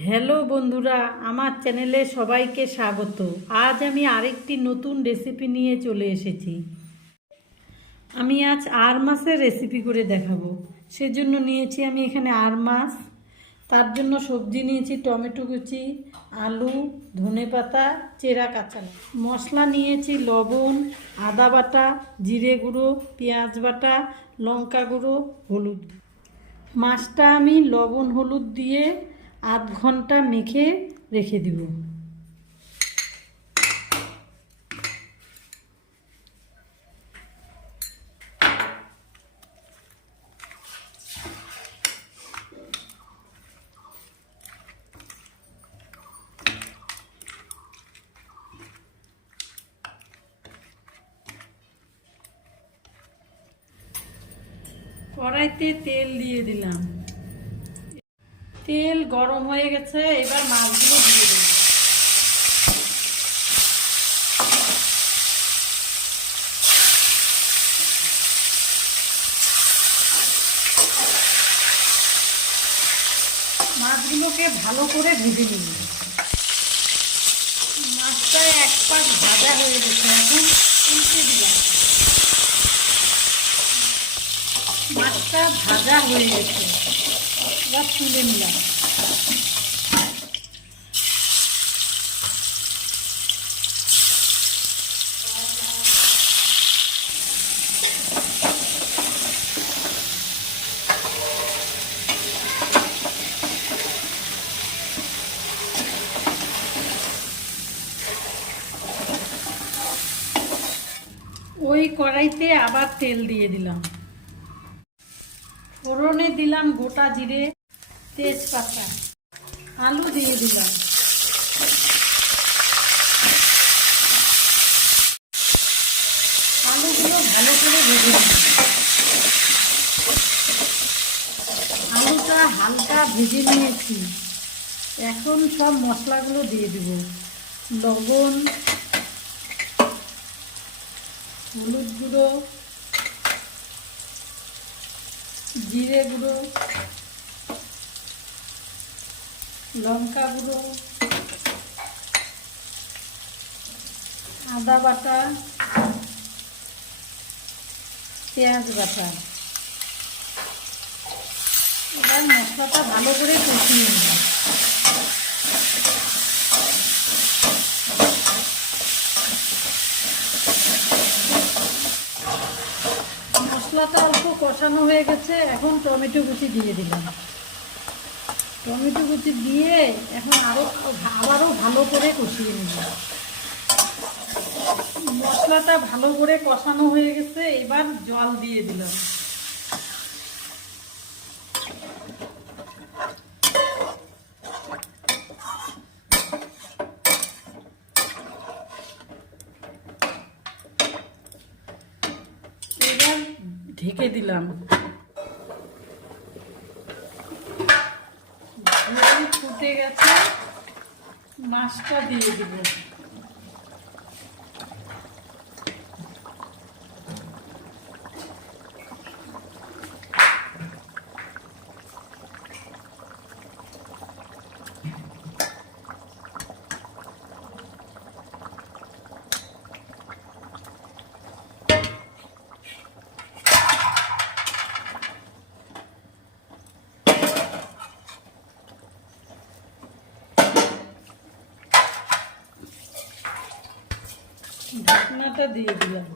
Hello বন্ধুরা, আমার চ্যানেলে সবাইকে স্বাগত। আজ আমি আরেকটি নতুন রেসিপি নিয়ে চলে এসেছি। আমি আজ আর মাছের রেসিপি করে দেখাবো। সেজন্য নিয়েছি আমি এখানে আর মাছ, তার জন্য সবজি নিয়েছি টমেটো কুচি, আলু, ধনে পাতা, চেরা কাঁচা মশলা নিয়েছি লবণ, আদা বাটা, জিরে গুঁড়ো, পেঁয়াজ বাটা, লঙ্কা গুঁড়ো, হলুদ। মাছটা আমি লবণ, হলুদ দিয়ে আধ ঘণ্টা মেখে রেখে দিব। কড়াইতে তেল দিয়ে দিলাম। তেল গরম হয়ে গেছে, এবার মাছগুলো দিয়ে দেবো। মাছগুলোকে ভালো করে ভেজে নিব মাছটা এক পাশ ভাজা হয়ে গেছে, এখন উল্টে দিলাম। মাছটা ভাজা হয়ে গেছে। এবার তুলে নিলাম। ওই কড়াইতে আবার তেল দিয়ে দিলাম। ফোড়নে দিলাম গোটা জিরে। তেজপাতা। আলু দিয়ে দিলাম। আলুগুলো ভালো করে ভেজে আলুটা হালকা ভেজে নিয়েছি। এখন সব মশলাগুলো দিয়ে দিব। লবণ, হলুদ গুঁড়ো, জিরে গুঁড়ো লঙ্কা গুঁড়ো, আদা বাটা, পেঁয়াজ বাটা। এবার মশলাটা ভালো করে কষিয়ে নিলাম মশলাটা অল্প কষানো হয়ে গেছে, এখন টমেটো কুচি দিয়ে দিলাম। টমেটো কুচি দিয়ে এখন আরও আবারও ভালো করে কষিয়ে নিলাম মশলাটা ভালো করে কষানো হয়ে গেছে, এবার জল দিয়ে দিলাম। ঢেকে দিলাম ঝোল ফুটে গেছে মাছটা দিয়ে দিব। ঢাকনাটা দিয়ে দিলাম।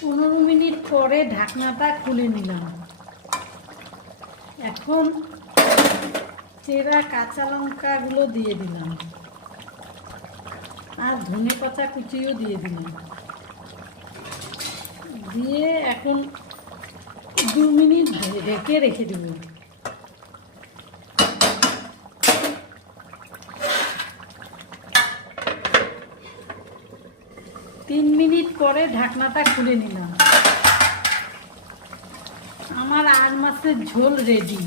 পনেরো মিনিট পরে ঢাকনাটা খুলে নিলাম। এখন চেরা কাঁচা লঙ্কাগুলো দিয়ে দিলাম। আর ধনে পাতা কুচিও দিয়ে দিলাম। দিয়ে এখন দু মিনিট ঢেকে রেখে দেবো তিন মিনিট পরে ঢাকনাটা খুলে নিলাম। আমার আর মাসের ঝোল রেডি